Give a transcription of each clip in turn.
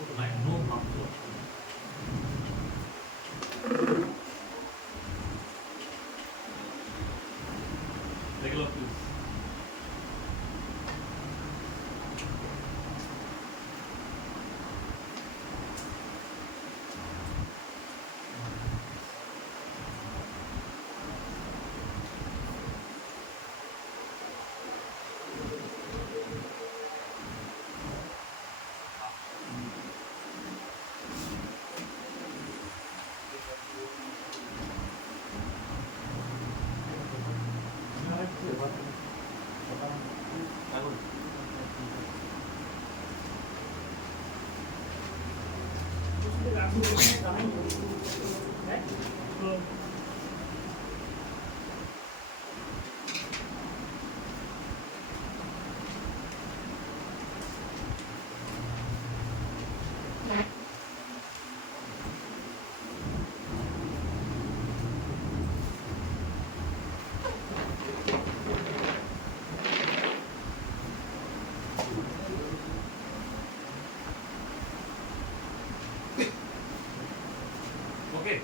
Short নাই, no half short. দেখলো please. ওকে,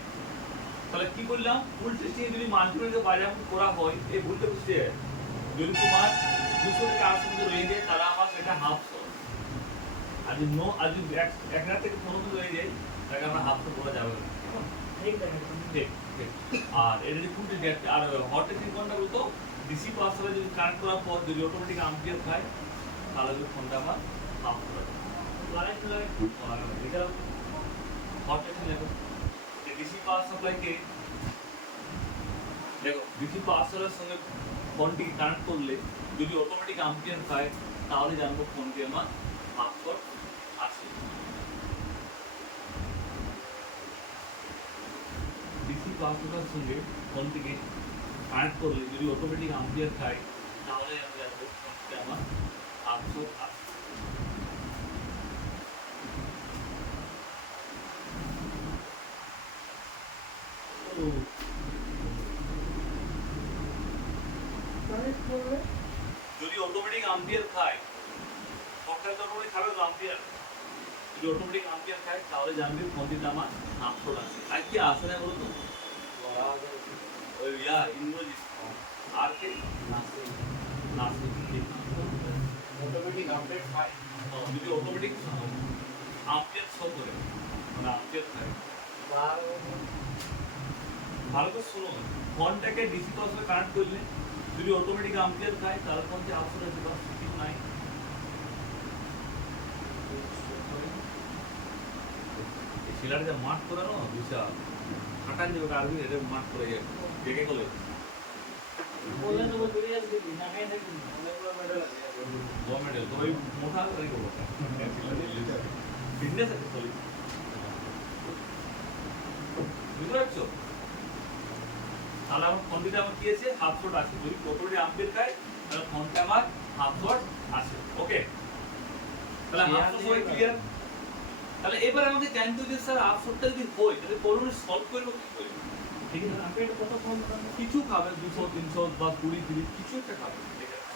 তাহলে কি বললাম, ফুল টেস্টিং যদি মাল্টিমিটার বাইরে করা হয়, এই ভুলটা বুঝতে হবে। যদি তোমার 200 থেকে 800 মধ্যে রয়ে যায়, তাহলে আমার সেটা হাফ শট। আর যদি নো, আর যদি এক রাত থেকে 15 মধ্যে রয়ে যায়, তাকে আমরা হাফ শট বলা যাবে না। ঠিক ঠিক। আর এটা যদি ফুল টেস্টিং, আর হট টেস্টিং কোনটা বলতো, ডিসি পাওয়ারে যদি কানেক্ট করার পর যদি অটোমেটিক অ্যাম্পিয়ার পায়, তাহলে ওই ফোনটা আমার হাফ শট। এটা হট টেস্টিং লেখো। ডিসি পাওয়ার সাপ্লাইকে দেখো, ডিসি পাওয়ার সাপ্লাইয়ের সঙ্গে ফোনটি কানেক্ট করলে যদি অটোমেটিক অ্যাম্পিয়ার পায়, তাহলে জানবো ফোনটি আমার হাফ শট আছে। ডিসি পাওয়ার সাপ্লাইয়ের সঙ্গে ফোনটিকে কানেক্ট করলে যদি অটোমেটিক অ্যাম্পিয়ার পায়, তাহলে আমি জানবো ফোনটি আমার হাফ শট আছে। যদি অটোমেটিক অ্যাম্পিয়ার খায়, সরকার তো অটোমেটিক খাবে তো অ্যাম্পিয়ার, যদি অটোমেটিক অ্যাম্পিয়ার খায়, তাহলে জানবে ফোনটিতে আমার হাফ শট আছে। আর কি আছে না বলো তো, ওই ইংরেজি আর কি নাসিক অটোমেটিক অ্যাম্পিয়ার খায়, যদি অটোমেটিক অ্যাম্পিয়ার শো করে, মানে অ্যাম্পিয়ার খায়। ভালো করে শুনো, ফোনটাকে ডিসি পাওয়ার সাথে কানেক্ট করলে যদি অটোমেটিক অ্যাম্পিয়ার খায়, তাহলে ফোনটি হাফ শট আছে, বাস কিছু নাই। শিলার যা মাঠ করে না, বিশাল খাটান যাবে, আরবি এটা মাঠ করে যাবে দেখে গেলে বললেন তো বলতে যাবে দিদি না খাই থাকি অনেকগুলো মেডেল আছে, বড় মেডেল তো ওই মোটা করে করব ফিটনেস আছে চলি বুঝতে পারছো। তাহলে আমার ফোনটিতে আমার কি আছে, হাফ শট আছে। যদি টোটালি অ্যাম্পিয়ার খায়, তাহলে ফোনটা আমার হাফ শট আছে। ওকে, তাহলে হাফ শট সবাই ক্লিয়ার। তাহলে এবার আমাকে জানতে হবে স্যার হাফ শটটা যদি হয়, তাহলে প্রবলেম সলভ করব কি করে? ঠিক আছে, অ্যাম্পিয়ার কত ফোন কিছু খাবে, 200 300 বা 20 30 কিছু একটা খাবে। ঠিক আছে,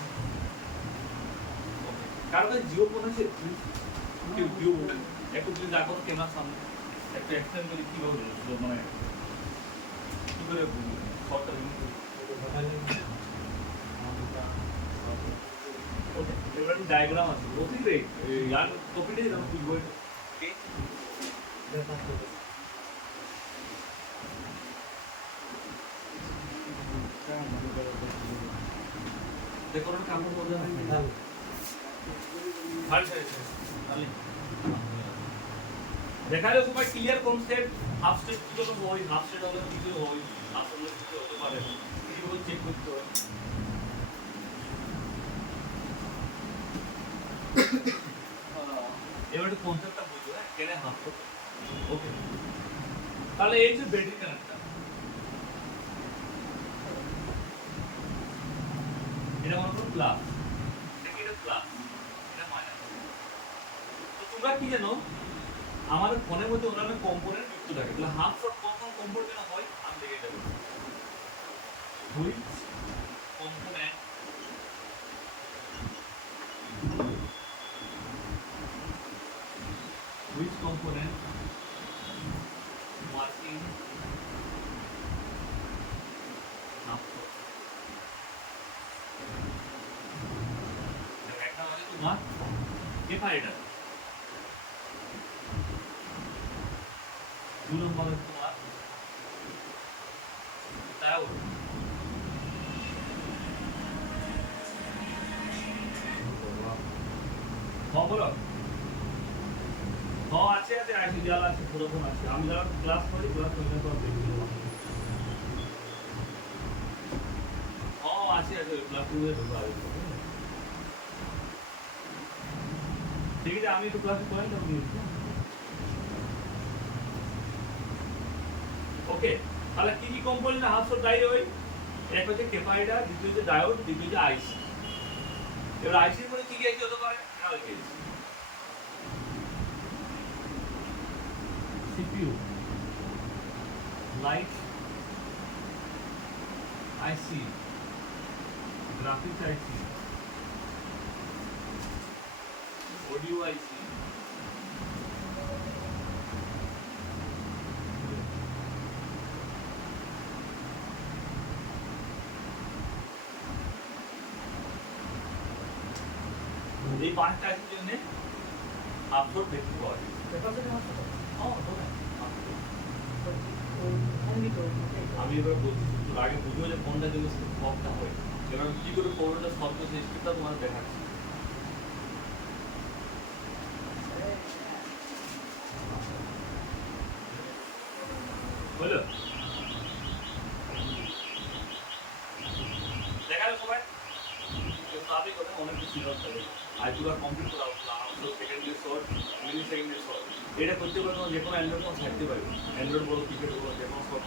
কারণ জিও ফোন আছে, জিও ফোন একটু যদি দেখো ক্যামেরার সামনে একটু এক্সপ্লেন করি কিভাবে মানে কি করে শর্টটা রিমুভ করি। ওকে, এবার ডায়াগ্রাম আছে ওকে গ্রেট, ইয়ার কপিটা দিলাম তুই বই। ওকে, দেখো না কাম করে না ভালো আছে তাহলে দেখা যায় সবাই ক্লিয়ার কনসেপ্ট। হাফ স্টেপ কি হলো, ওই হাফ স্টেপ হলো কিছু ওই হাফ হলো কিছু হতে পারে, কিভাবে চেক করতে হয়। এবার কনসেপ্টটা বুঝো, হ্যাঁ কেন হাফ স্টেপ। ওকে, তাহলে এই যে ব্যাটারি কানেক্টর, এটা মনে করো প্লাস, এটা প্লাস, এটা মাইনাস। তো তোমরা কি জানো, আমাদের ফোনের মধ্যে অন্যান্য কম্পোনেন্ট যুক্ত থাকে, তাহলে হাফ শট কখন কম্পোনেন্ট হয় আমি দেখে দেবো। Which component which component working half source একটা হচ্ছে তোমার ক্যাপাসিটর, 2 নম্বর হচ্ছে তোমার ডায়োড, বলো আছে আছে আইসি দেওয়াল আছে, পুরোপুরি আছে। আমি যারা ক্লাস করি ক্লাস করলে তো দেখি আছে আছে ক্লাস রুমে ঢোকা আছে। ঠিক আছে, আমি একটু ক্লাসে পয়েন্ট আমি দিচ্ছি। ওকে, তাহলে কি কি কম্পোনেন্ট হাফ সোর্স ডাই হয়? এক হচ্ছে ক্যাপাসিটর, দ্বিতীয় হচ্ছে ডায়োড, তৃতীয় হচ্ছে আইসি। এবার আইসির মধ্যে কি কি আইসি হতে পারে? CPU, light, IC, graphics IC, audio IC, এই পাঁচটা আইসির জন্য আপলোড দেখতে পাওয়া যায়। আমি এবার বলছি, তোর আগে বুঝবো যে কোনটা জন্য সবটা হয়, এবার কি করে ফর্মুলাটা সলভ করছে স্ক্রিপ্টটা তোমার দেখাচ্ছি। হলো দেখালো সবাই? তাদের কথা অনেক কিছু সিরিয়াস থাকে, আর পুরো কমপ্লিট করা হচ্ছে সেকেন্ডারি শর্ট, মিলি সেকেন্ডারি শর্ট। এটা করতে পারবে যে কোনো অ্যান্ড্রয়েড ফোন থাকতে পারবে, অ্যান্ড্রয়েড বলো ক্রিকেট বলো যে কোনো শর্ট।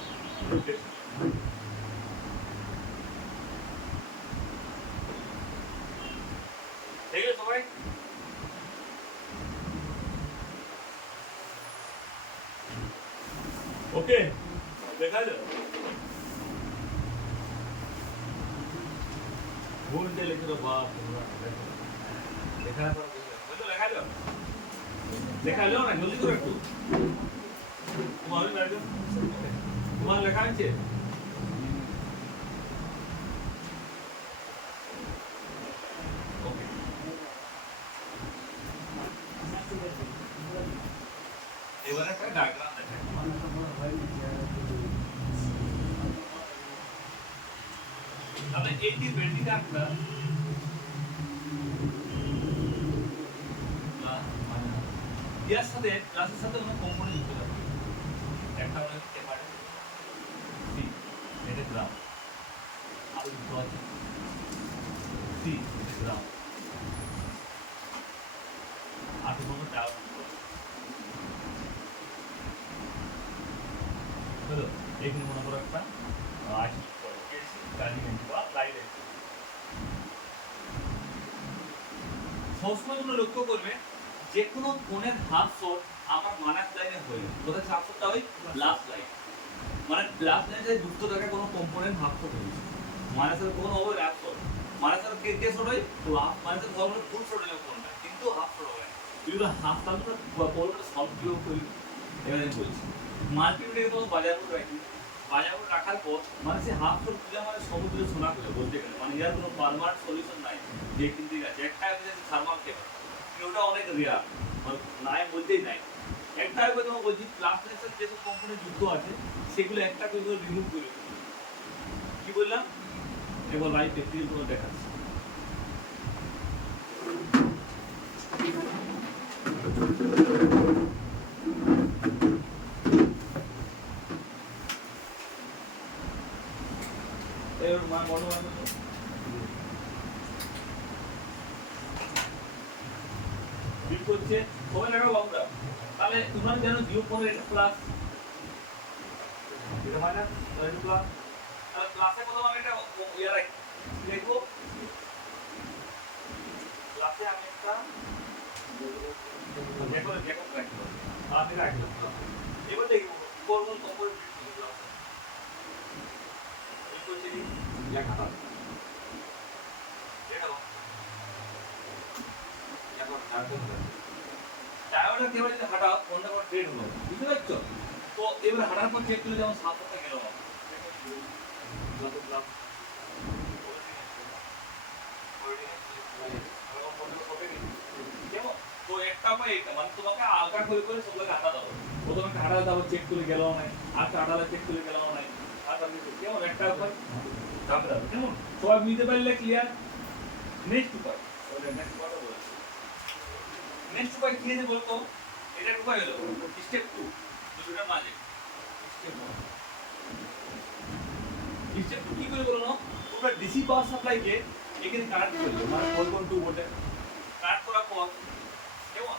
ঠিক আছে সবাই? ওকে, দেখা যাক ভুলতে লিখে তো বাপ লেখা লেখা যাও, লেখা যাও না, জলদি করে একটু। তোমার লেখা আছে? এবারে একটা ডায়াগ্রাম দেখেন। তাহলে এইটি বেন্ডিটা একটা ইয়ার সাথে ক্লাসের সাথে কোনো কম্পোনেন্ট যুক্ত থাকবে। একটা হলো ক্যাপাসিটর, সি এটা গ্রাউন্ড, আর যুক্ত আছে সি এটা গ্রাউন্ড, আর কোনো ডায়োড হলো। এখানে মনে করো একটা আইসি বা লাইট আছে। সবসময় তোমরা লক্ষ্য করবে যে কোনো কোণের হাফ সোর্স আমার মাইনাস লাইনে হয়, কোথায় হাফ সোর্সটা হয় প্লাস লাইন, মানে প্লাস লাইনে যুক্ত থাকে কোনো কম্পোনেন্ট হাফ সোর্স হয়েছে, মাইনাসের কোন হবে হাফ সোর্স, মাইনাসের কে সোর্স হয় প্লাস, মাইনাসের ধর্ম ফুল সোর্স হলে কোনটা কিন্তু হাফ সোর্স হয়। যদি হাফ তাহলে প্রবলেমটা সলভ কিভাবে করি এবারে আমি বলছি। মাল্টিমিটারকে তো বাজার করে রাখি, বাজার করে রাখার পর মানে সে হাফ সোর্স দিলে মানে সমুদ্রে সোনা করে বলতে গেলে, মানে এর কোনো পারমানেন্ট সলিউশন নাই যে কিন্তু আছে। একটা আছে থার্মাল কেবল, ওটা অনেক রেয়ার, মানে নাই বলতেই নাই। একটা হবে তোমার বলছি প্লাস নেসের যেসব কম্পোনেন্ট যুক্ত আছে সেগুলো একটা করে রিমুভ করে দিই। কি বললাম এবার লাইভ প্র্যাকটিক্যাল করে দেখাচ্ছি। এবার মা বলো বিল করছে সবাই লাগাবো আমরা। তাহলে তোমরা জানো জিরো পয়েন্ট এটা প্লাস, এটা মাইনাস, এটা প্লাস। তাহলে প্লাসে কত মানে এটা ইয়ার লিখবো, প্লাসে আমি একটা দেখো দেখো রাখবো, আমি রাখলাম। এবার দেখবো করব কম্পোজ প্লাস এই করছি লেখা আছে দেখো এখন ডায়োড ফোনটাকে এবার যদি হাঁটাও ফোনটা কোনো ট্রেড হলো বুঝতে পারছো? তো এবার হাঁটার পর চেক করলে যেমন সাপোর্টটা গেল না কেমন? তো একটা উপায় এটা মানে তোমাকে আলগা করে করে সবগুলোকে হাঁটা দাও। প্রথমে একটা হাঁটালে তারপর চেক করে গেল নাই, আর একটা হাঁটালে চেক করে গেল নাই, আর তারপরে কেমন একটা উপায় তারপরে দাও কেমন? সবাই বুঝতে পারলে ক্লিয়ার? নেক্সট উপায় নেক্সট কথা বলেছি। নেক্সট উপায় কি আছে বলতো? এটা একটা উপায় হলো স্টেপ 2 দুটোটার মাঝে স্টেপ 1 স্টেপ 2 কি করে বলো না? তোমরা ডিসি পাওয়ার সাপ্লাইকে এখানে কানেক্ট করলে মানে 4.2 ভোল্টে কানেক্ট করার পর কেমন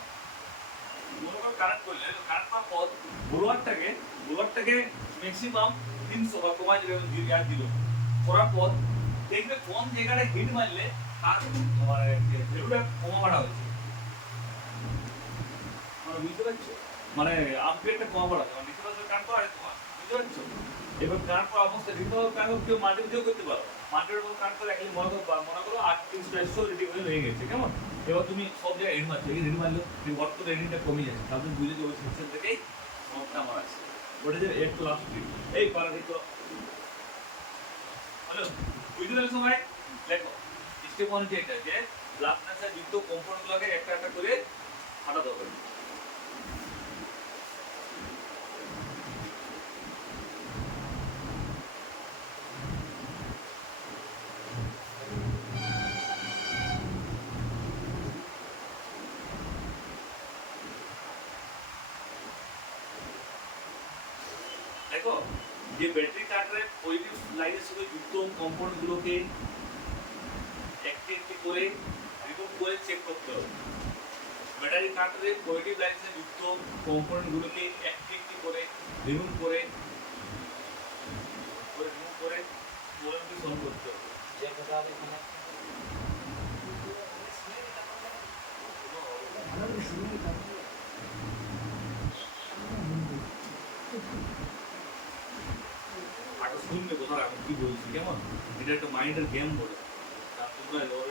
মনে করো কানেক্ট করলে কানেক্ট করার পর ব্লোয়ারটাকে ম্যাক্সিমাম 300 বা কমাই দেবে গ্যাস দিল করার পর দেখবে কোন জায়গাটা হিট মারলে তার মানে ভ্যালুটা কমানো হয়েছে মানে বুঝতে পারছো মানে আপগ্রেডটা কমানো আছে মানে নিচে কানেক্ট করা আছে তোমার বুঝতে পারছো এবার কানেক্ট করা অবস্থা রিভার কানেক্ট কেউ মাল্টিমিটার দিয়েও করতে পারো মাল্টিমিটার উপর কানেক্ট করে একই মনে করো 8 রেডি হয়ে গেছে কেমন এবার তুমি সব জায়গায় রেডি মারছো রেডি মারলো তুমি ওয়াট করে রেডিংটা কমে যাচ্ছে তাহলে তুমি বুঝে যে ওই সেকশন থেকেই সবটা আমার আছে ওটা যে একটু লাস্ট এই পারা দিত হ্যালো বুঝতে পারছো সবাই দেখো স্টেপ 1 যে এটা যে ব্লাস্টনাসের যুক্ত কম্পাউন্ডগুলোকে একটা একটা করে হাঁটা দরকার দেখো যে ব্যাটারি কার্ডের পজিটিভ লাইনের সাথে যুক্ত কম্পাউন্ডগুলোকে একটি একটি করে রিমুভ করে চেক করতে হবে ব্যাটারি কার্ডের পজিটিভ লাইনের সাথে যুক্ত কম্পাউন্ডগুলোকে একটি একটি করে রিমুভ করে প্রবলেমটি সলভ করতে হবে আগে শুনবে কোথাও এখন কি বলছি কেমন এটা একটা মাইন্ডের গেম বলে তোমরা